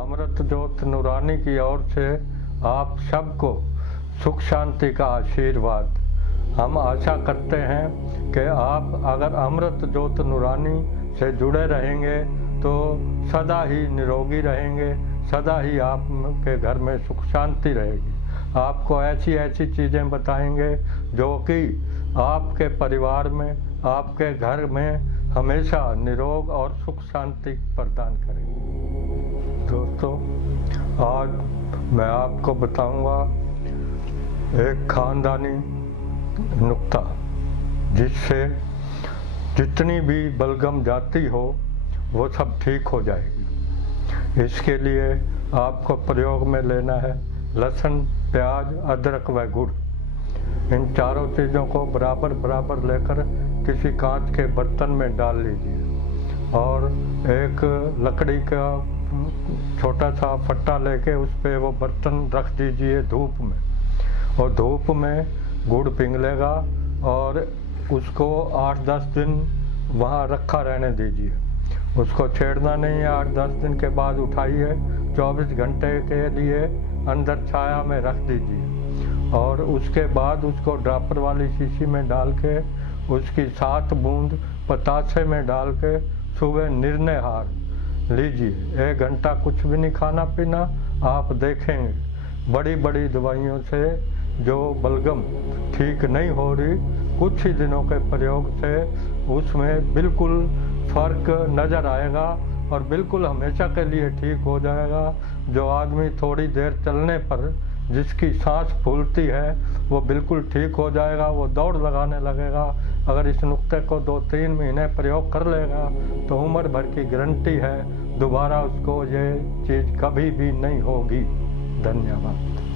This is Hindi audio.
अमृत ज्योत नूरानी की ओर से आप सबको सुख शांति का आशीर्वाद। हम आशा करते हैं कि आप अगर अमृत ज्योत नूरानी से जुड़े रहेंगे तो सदा ही निरोगी रहेंगे, सदा ही आपके घर में सुख शांति रहेगी। आपको ऐसी ऐसी चीज़ें बताएंगे जो कि आपके परिवार में, आपके घर में हमेशा निरोग और सुख शांति प्रदान करेंगे। दोस्तों, आज मैं आपको बताऊंगा एक खानदानी नुक्ता जिससे जितनी भी बलगम जाती हो वो सब ठीक हो जाएगी। इसके लिए आपको प्रयोग में लेना है लहसुन, प्याज, अदरक व गुड़। इन चारों चीज़ों को बराबर बराबर लेकर किसी कांच के बर्तन में डाल लीजिए और एक लकड़ी का छोटा सा फट्टा लेके उस पर वो बर्तन रख दीजिए धूप में, और धूप में गुड़ पिघलेगा और उसको 8-10 दिन वहाँ रखा रहने दीजिए। उसको छेड़ना नहीं है। 8-10 दिन के बाद उठाइए, 24 घंटे के लिए अंदर छाया में रख दीजिए और उसके बाद उसको ड्रापर वाली शीशी में डाल के उसकी 7 बूंद पतासे में डाल के सुबह निर्णय हार लीजिए। 1 घंटा कुछ भी नहीं खाना पीना, आप देखेंगे बड़ी बड़ी दवाइयों से जो बलगम ठीक नहीं हो रही, कुछ ही दिनों के प्रयोग से उसमें बिल्कुल फर्क नज़र आएगा और बिल्कुल हमेशा के लिए ठीक हो जाएगा। जो आदमी थोड़ी देर चलने पर जिसकी सांस फूलती है वो बिल्कुल ठीक हो जाएगा, वो दौड़ लगाने लगेगा। अगर इस नुक्ते को 2-3 महीने प्रयोग कर लेगा तो उम्र भर की गारंटी है, दोबारा उसको ये चीज़ कभी भी नहीं होगी। धन्यवाद।